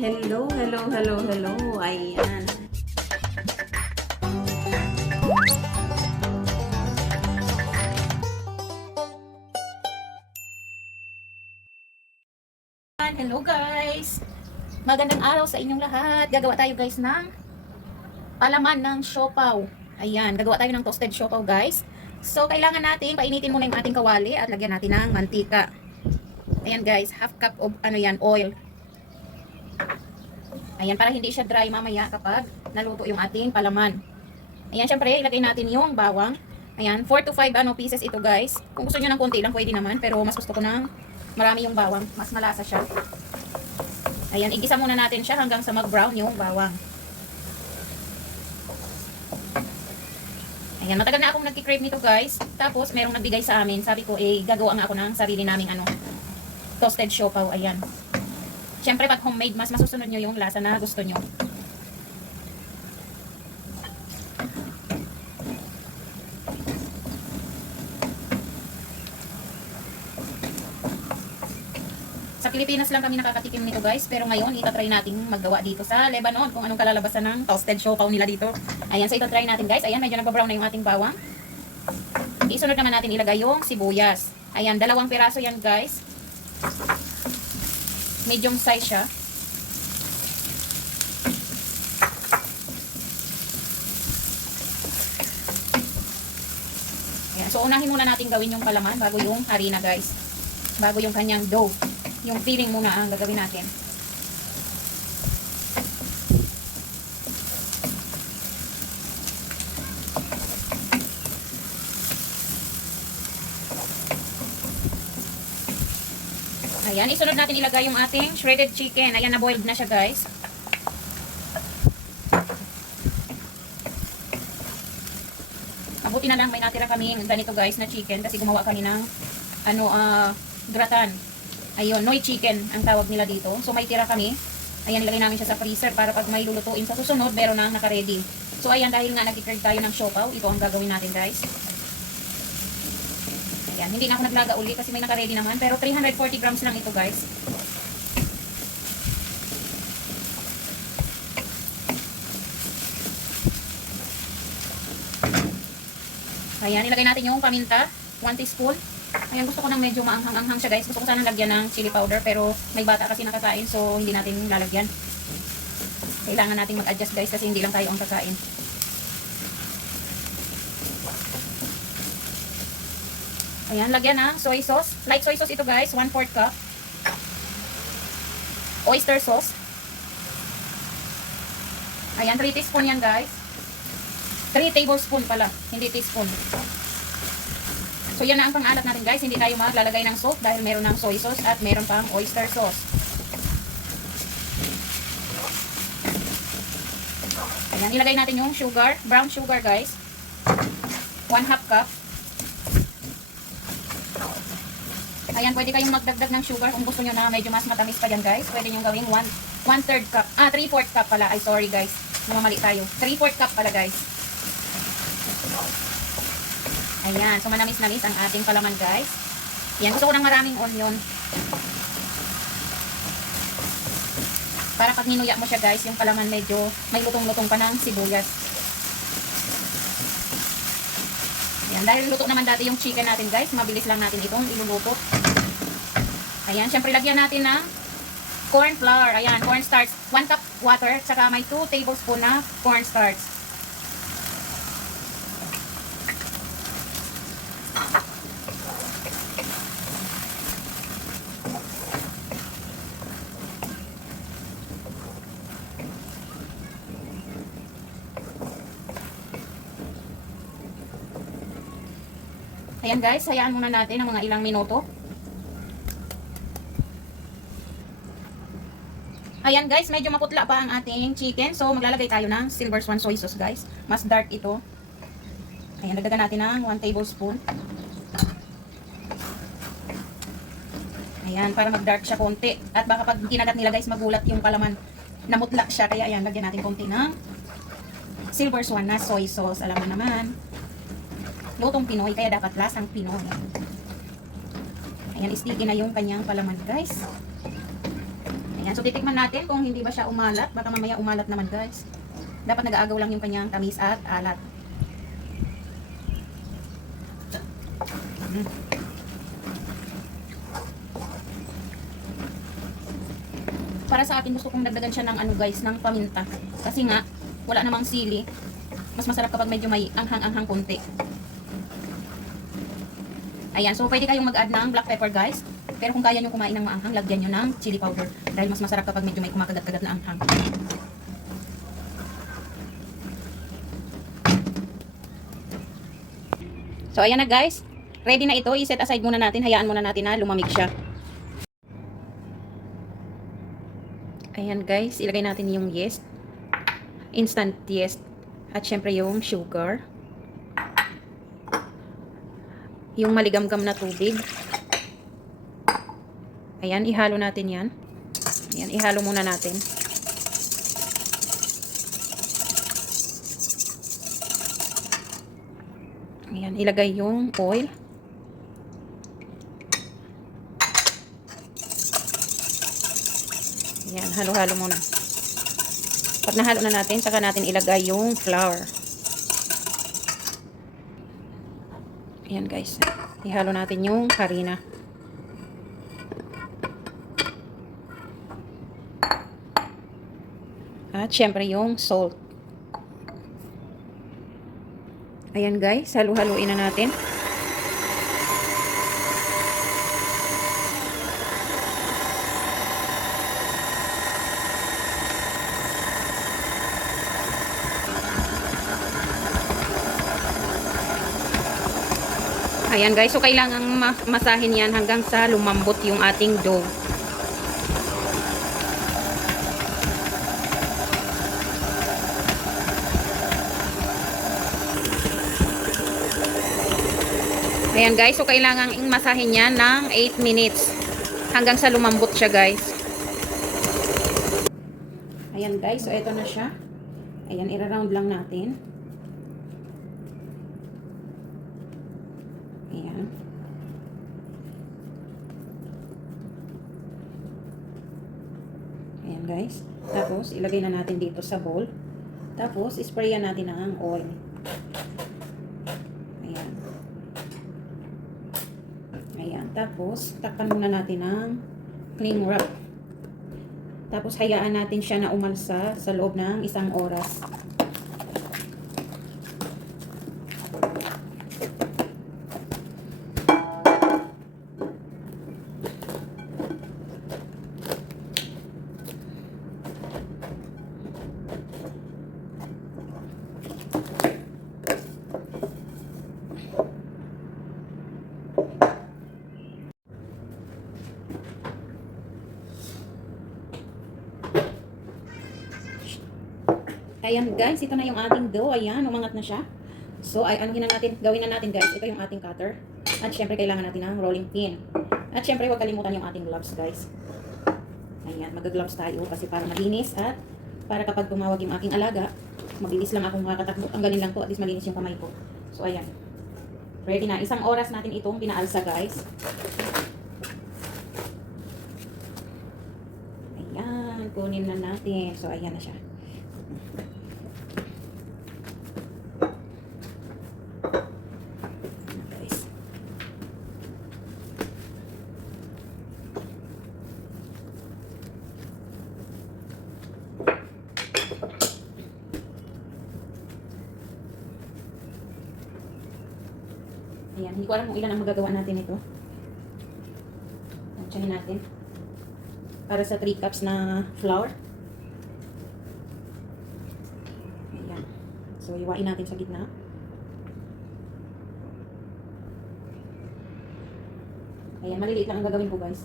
Hello, hello, hello, hello. Ayan. Hello guys! Magandang araw sa inyong lahat. Gagawa tayo guys ng palaman ng siopaw. Ayan, gagawa tayo ng toasted siopaw guys. So, kailangan natin painitin muna yung ating kawali at lagyan natin ng mantika. Ayan guys, half cup of oil. Ayan, para hindi siya dry mamaya kapag naluto yung ating palaman. Ayan, syempre, ilagay natin yung bawang. Ayan, 4 to 5 pieces ito guys. Kung gusto nyo ng konti lang, pwede naman. Pero mas gusto ko ng marami yung bawang. Mas malasa siya. Ayan, igisa muna natin siya hanggang sa mag-brown yung bawang. Ayan, matagal na akong nagki-crave nito guys. Tapos, merong nagbigay sa amin. Sabi ko, gagawa nga ako ng sarili naming toasted siopaw. Ayan. Siyempre, pag homemade, mas masusunod nyo yung lasa na gusto nyo. Sa Pilipinas lang kami nakakatikim nito guys, pero ngayon itatry natin maggawa dito sa Lebanon kung anong kalalabasan ng toasted siopaw nila dito. Ayan, so itatry natin guys. Ayan, medyo nag-brown na yung ating bawang. Isunod naman natin ilagay yung sibuyas. Ayan, 2 piraso yan guys. Medium size siya. Ayan, so unahin muna natin gawin yung palaman bago yung harina guys. Bago yung kanyang dough. Yung filling muna ang gagawin natin. Ayan, isunod natin ilagay yung ating shredded chicken. Ayan, na-boiled na siya guys. Mabuti na lang may natira kaming ganito guys na chicken kasi gumawa kami ng gratan. Ayun, Noy chicken ang tawag nila dito. So may tira kami. Ayan, ilagay namin siya sa freezer para pag may lulutuin sa susunod, meron nang naka-ready. So ayan, dahil nga nag-curd tayo ng siopaw, ito ang gagawin natin guys. Ayan, hindi na ako naglaga uli kasi may naka-ready naman. Pero 340 grams lang ito guys. Ayan, ilagay natin yung paminta, 1 teaspoon. Ayan, gusto ko nang medyo maanghang-anghang siya guys. Gusto ko sana lagyan ng chili powder pero may bata kasi nakakain so hindi natin lalagyan. Kailangan nating mag-adjust guys kasi hindi lang tayo ang kakain. Ayan, lagyan ng soy sauce. Light soy sauce ito guys, 1/4 cup. Oyster sauce. Ayan, 3 teaspoon yan guys. 3 tablespoon pala, hindi teaspoon. So yan na ang pang-alat natin guys, hindi tayo maglalagay ng salt dahil meron ng soy sauce at meron pang oyster sauce. Ayan, ilagay natin yung sugar, brown sugar guys. 1/2 cup. Ayan, pwede kayong magdagdag ng sugar kung gusto nyo na medyo mas matamis pa yan guys. Pwede nyo gawing 1/3 cup, 3/4 cup pala, ay sorry guys, namamali tayo. 3/4 cup pala guys. Ayan, so manamis-namis ang ating palaman guys. Ayan, gusto ko ng maraming onion. Para pag ninuya mo siya guys, yung palaman medyo may lutong-lutong pa ng sibuyas. Ayan, dahil luto naman dati yung chicken natin guys, mabilis lang natin itong iluluto. Ayan, syempre lagyan natin ng corn flour. Ayan, corn starch. 1 cup water, saka may 2 tablespoon na corn starch. Ayan guys, hayaan muna natin ng mga ilang minuto. Ayan guys, medyo maputla pa ang ating chicken. So maglalagay tayo ng Silver Swan soy sauce guys. Mas dark ito. Ayan, dagdagan natin ng 1 tablespoon. Ayan, para mag-dark siya konti. At baka pag kinagat nila guys, magulat yung palaman. Namutla siya. Kaya ayan, lagyan natin konti ng Silver Swan na soy sauce. Alam mo naman, lutong Pinoy, kaya dapat lasang Pinoy. Ayan, sticky na yung kanyang palaman guys. Ayan, Ayan, so titikman natin kung hindi ba siya umalat. Baka mamaya umalat naman guys. Dapat nag-aagaw lang yung kanyang tamis at alat. Para sa akin, gusto kong dagdagan siya ng ano guys, ng paminta. Kasi nga, wala namang sili. Mas masarap kapag medyo may anghang-anghang konti. Ayan, so pwede kayong mag-add ng black pepper guys. Pero kung kaya nyo kumain ng maanghang, lagyan nyo ng chili powder. Dahil mas masarap kapag medyo may kumakagat-kagat na anghang. So ayan na guys. Ready na ito. I-set aside muna natin. Hayaan muna natin na lumamig siya. Ayan guys. Ilagay natin yung yeast. Instant yeast. At syempre yung sugar. Yung maligamgam na tubig. Ayan. Ihalo natin yan. Ayan. Ihalo muna natin. Ayan. Ilagay yung oil. Ayan, halo-halo muna. Pag nahalo na natin, saka natin ilagay yung flour. Ayan guys. Ihalo natin yung harina. At syempre yung salt. Ayan guys, halo-haluin na natin. Ayan guys, so kailangang masahin yan hanggang sa lumambot yung ating dough. Ayan guys, so kailangang masahin yan ng 8 minutes hanggang sa lumambot siya guys. Ayan guys, so eto na siya. Ayan, ira-round lang natin. Ayan. Ayan guys. Tapos, ilagay na natin dito sa bowl. Tapos, isprayan natin ng oil. Ayan. Ayan. Tapos, takpan muna natin ng cling wrap. Tapos, hayaan natin siya na umalsa sa loob ng 1 oras. Ayan guys, ito na yung ating dough. Ayan, umangat na siya. So, gawin na natin guys. Ito yung ating cutter. At syempre, kailangan natin ng rolling pin. At syempre, huwag kalimutan yung ating gloves guys. Ayan, mag-gloves tayo kasi para malinis at para kapag tumawag yung aking alaga, mabilis lang akong makakatakbo. Ang galing lang to, at least malinis yung kamay ko. So, ayan. Ready na. 1 oras natin itong pinaalsa guys. Ayan, kunin na natin. So, ayan na siya. Ayan, hindi ko alam kung ilan ang magagawa natin ito. Tansyahin natin. Para sa 3 cups na flour. Ayan. So, iwain natin sa gitna. Ayan, maliliit lang ang gagawin ko guys.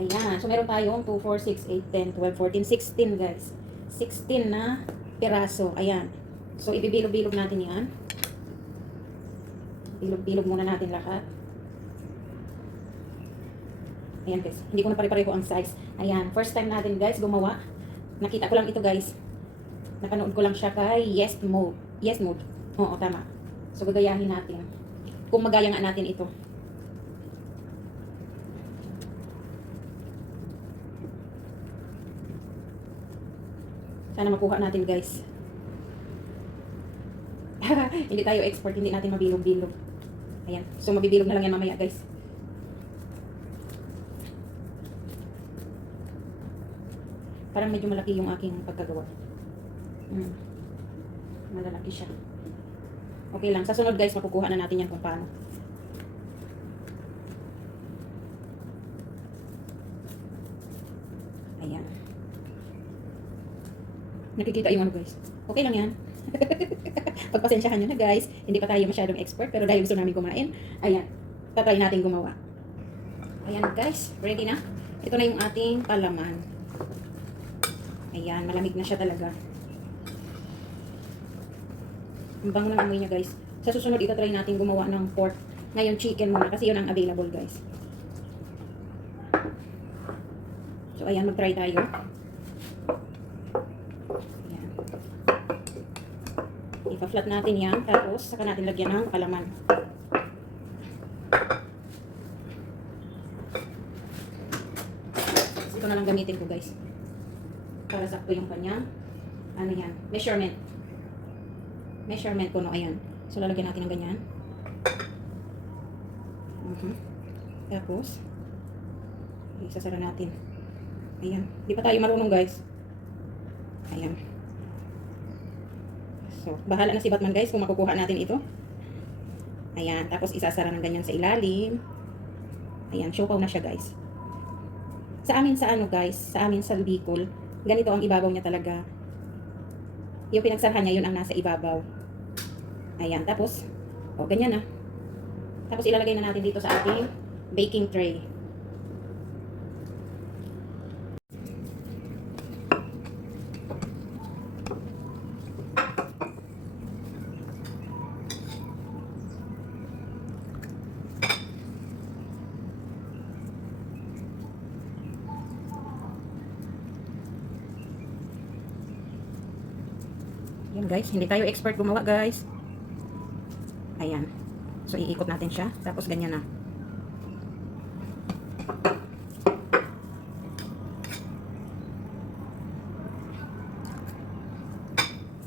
Ayan. So, meron tayong 2, 4, 6, 8, 10, 12, 14, 16 guys. 16 na piraso. Ayan. So, ibibilog-bilog natin yan. Bilog-bilog muna natin lahat. Ayan guys. Hindi ko na pare-pareho ang size. Ayan. First time natin guys gumawa Nakita ko lang ito guys. Napanood ko lang siya kay Yes Mode. Yes Mode. Oo, tama. So, gagayahin natin. Kung magaya nga natin ito. Sana makuha natin guys. Hindi tayo expert, hindi natin mabilog-bilog. Ayan. So, mabibilog na lang yan mamaya guys. Parang medyo malaki yung aking pagkagawa. Malalaki siya. Okay lang. Sa sunod guys, makukuha na natin yan kung paano. Ayan. Nakikita yung ano guys. Okay lang yan. Pagpasensyahan nyo na guys. Hindi pa tayo masyadong expert. Pero dahil gusto namin kumain, ayan. Tatry natin gumawa. Ayan guys. Ready na? Ito na yung ating palaman. Ayan. Malamig na siya talaga. Ang bango ng amoy niya guys. Sa susunod, itatry natin gumawa ng pork. Ngayon, chicken muna kasi yun ang available guys. So, ayan, mag-try tayo. Ayan. Ipa-flat natin yan. Tapos, saka natin lagyan ng palaman. Ito na lang gamitin ko guys. Para sakto yung kanya. Ano yan? Measurement. Measurement ko, no? Ayan. So, lalagyan natin ng ganyan. Tapos, isasara natin. Ayan. Di pa tayo marunong, guys. Ayan. So, bahala na si Batman, guys, kung makukuha natin ito. Ayan. Tapos, isasara ng ganyan sa ilalim. Ayan. Siopaw na siya, guys. Sa amin, sa ano, guys, sa amin sa Bicol, ganito ang ibabaw niya talaga. Yung pinagsarhan niya, yun ang nasa ibabaw. Ayan, tapos, ganyan na. Tapos, ilalagay na natin dito sa ating baking tray. Yan guys, hindi tayo expert gumawa guys. Ayan. So, iikot natin siya. Tapos, ganyan na.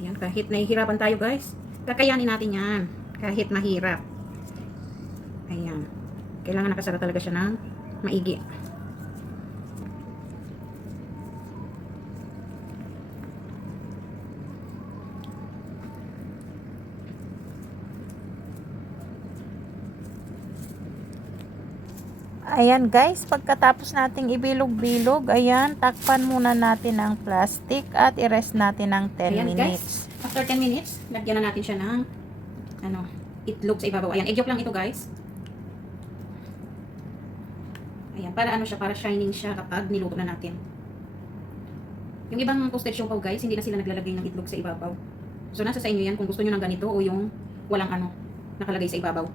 Ayan. Kahit nahihirapan tayo, guys, kakayanin natin yan. Kahit mahirap. Ayan. Kailangan nakasara talaga siya ng maigi. Ayan guys, pagkatapos nating ibilog-bilog, ayan, takpan muna natin ang plastic at i-rest natin ng 10 Ayan, minutes. Guys, after 10 minutes, lagyan na natin siya ng itlog sa ibabaw. Ayan, egg yolk lang ito guys. Ayan, para ano siya, para shining siya kapag niluto na natin. Yung ibang toasted siopaw guys, hindi na sila naglalagay ng itlog sa ibabaw. So, nasa sa inyo yan kung gusto nyo ng ganito o yung walang nakalagay sa ibabaw.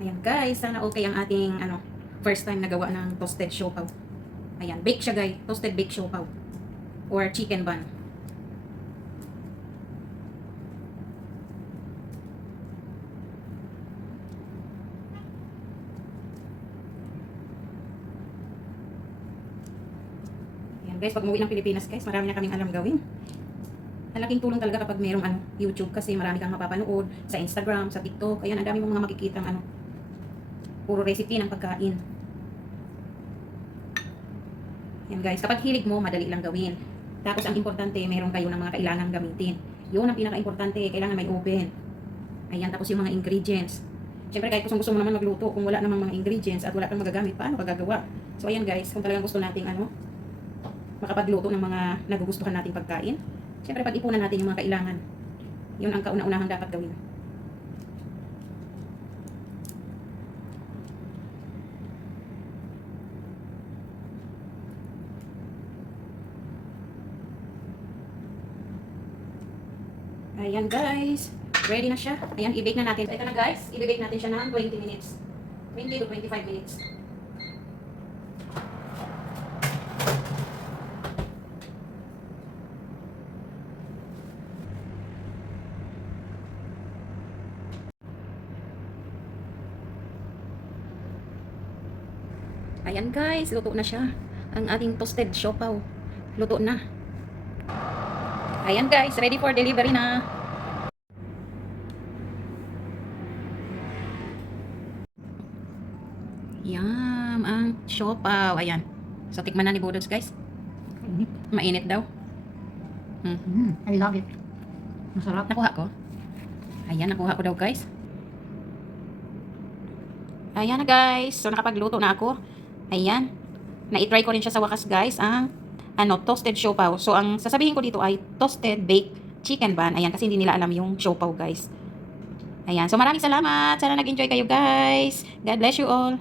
Ayan guys, sana okay ang ating first time nagawa ng toasted siopaw. Ayan, bake siya guys, toasted bake siopaw or chicken bun. Ayan guys, pag umuwi ng Pilipinas guys, marami na kaming alam gawin. Malaking tulong talaga kapag mayroong YouTube kasi marami kang mapapanood sa Instagram, sa TikTok. Ayan, ang dami mong mga makikitang puro recipe ng pagkain. Yan guys, kapag hilig mo, madali lang gawin. Tapos ang importante, meron kayo ng mga kailangan gamitin. Yun ang pinaka-importante, kailangan may oven. Ayan, tapos yung mga ingredients. Siyempre kahit gusto mo naman magluto, kung wala namang mga ingredients at wala kang magagamit, paano ka gagawa? So ayan guys, kung talagang gusto nating makapagluto ng mga nagugustuhan nating pagkain, siyempre pag-ipunan natin yung mga kailangan. Yun ang kauna-unahang dapat gawin. Ayan guys, ready na siya. Ayan, i-bake na natin. Ito na guys, i-bake natin siya ng 20 minutes. 20 to 25 minutes. Ayan guys, luto na siya. Ang ating toasted siopaw. Luto na. Ayan guys, ready for delivery na. Yum, ang siopaw. Ayan. So, tikman na ni Budods guys. Mainit daw. I love it. Masarap. Nakuha ko. Ayan, nakuha ko daw guys. Ayan na guys. So, nakapagluto na ako. Ayan. Na-try ko rin siya sa wakas guys. Ang toasted siopaw. So, ang sasabihin ko dito ay toasted baked chicken bun. Ayan, kasi hindi nila alam yung siopaw guys. Ayan. So, maraming salamat. Sana nag-enjoy kayo guys. God bless you all.